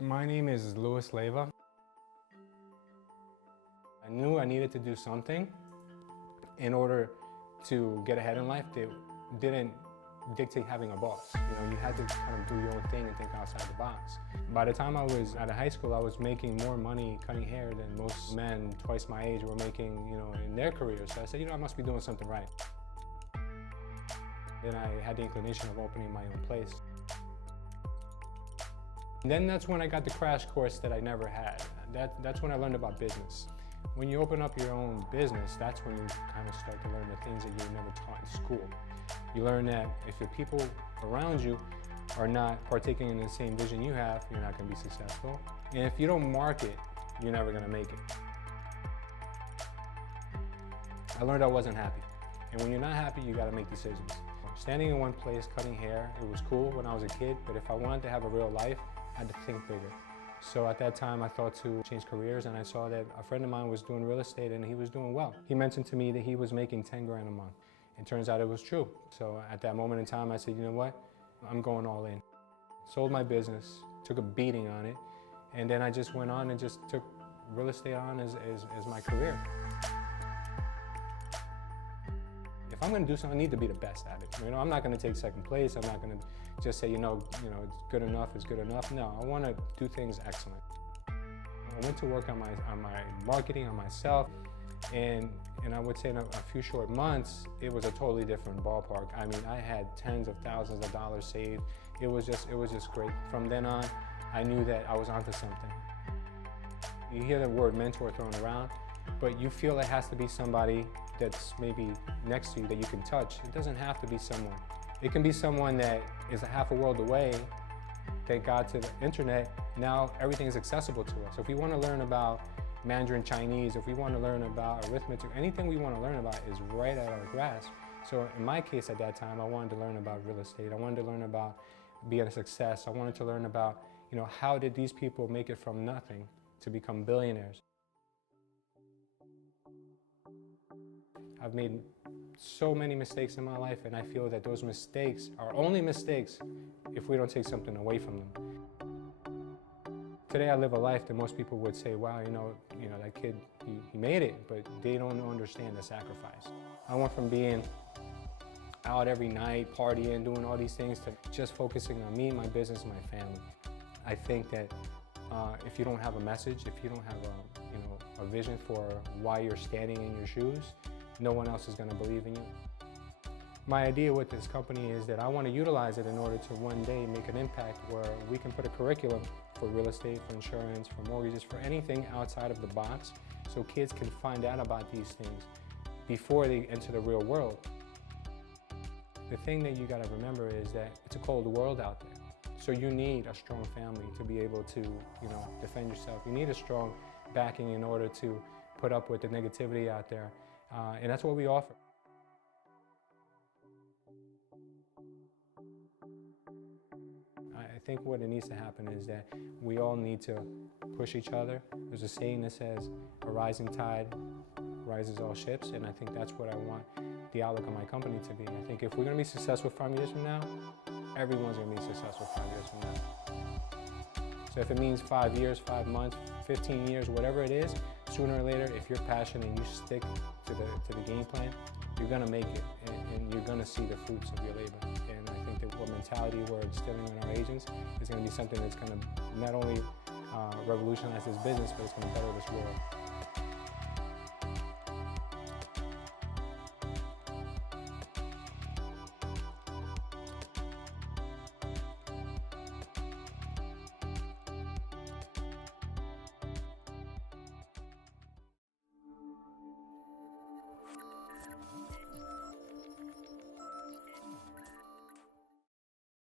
My name is Luis Leyva. I knew I needed to do something in order to get ahead in life that didn't dictate having a boss. You had to kind of do your own thing and think outside the box. By the time I was out of high school, I was making more money cutting hair than most men twice my age were making, in their careers. So I said, I must be doing something right. Then I had the inclination of opening my own place. And then that's when I got the crash course that I never had. That's when I learned about business. When you open up your own business, that's when you kind of start to learn the things that you were never taught in school. You learn that if the people around you are not partaking in the same vision you have, you're not going to be successful. And if you don't market, you're never going to make it. I learned I wasn't happy. And when you're not happy, you got to make decisions. Standing in one place, cutting hair, it was cool when I was a kid, but if I wanted to have a real life, I had to think bigger. So at that time, I thought to change careers, and I saw that a friend of mine was doing real estate and he was doing well. He mentioned to me that he was making 10 grand a month. It turns out it was true. So at that moment in time, I said, you know what? I'm going all in. Sold my business, took a beating on it, and then I just went on and just took real estate on as my career. If I'm going to do something, I need to be the best at it. I'm not going to take second place. I'm not going to just say, it's good enough is good enough. No, I want to do things excellent. I went to work on my marketing, on myself, and I would say in a few short months, it was a totally different ballpark. I mean, I had tens of thousands of dollars saved. It was just great. From then on, I knew that I was onto something. You hear the word mentor thrown around, but you feel it has to be somebody that's maybe next to you that you can touch. It doesn't have to be someone. It can be someone that is a half a world away. Thank God to the internet, now everything is accessible to us. If we want to learn about Mandarin Chinese, if we want to learn about arithmetic, anything we want to learn about is right at our grasp. So in my case at that time, I wanted to learn about real estate. I wanted to learn about being a success. I wanted to learn about, how did these people make it from nothing to become billionaires? I've made so many mistakes in my life, and I feel that those mistakes are only mistakes if we don't take something away from them. Today I live a life that most people would say, wow, that kid, he made it, but they don't understand the sacrifice. I went from being out every night, partying, doing all these things, to just focusing on me, my business, my family. I think that if you don't have a message, if you don't have a vision for why you're standing in your shoes, no one else is going to believe in you. My idea with this company is that I want to utilize it in order to one day make an impact where we can put a curriculum for real estate, for insurance, for mortgages, for anything outside of the box, so kids can find out about these things before they enter the real world. The thing that you got to remember is that it's a cold world out there. So you need a strong family to be able to, defend yourself. You need a strong backing in order to put up with the negativity out there. And that's what we offer. I think what needs to happen is that we all need to push each other. There's a saying that says, a rising tide rises all ships, and I think that's what I want the outlook of my company to be. I think if we're going to be successful 5 years from now, everyone's going to be successful 5 years from now. So if it means 5 years, 5 months, 15 years, whatever it is, sooner or later, if you're passionate and you stick to the game plan, you're going to make it, and you're going to see the fruits of your labor. And I think that what mentality we're instilling in our agents is going to be something that's going to not only revolutionize this business, but it's going to better this world.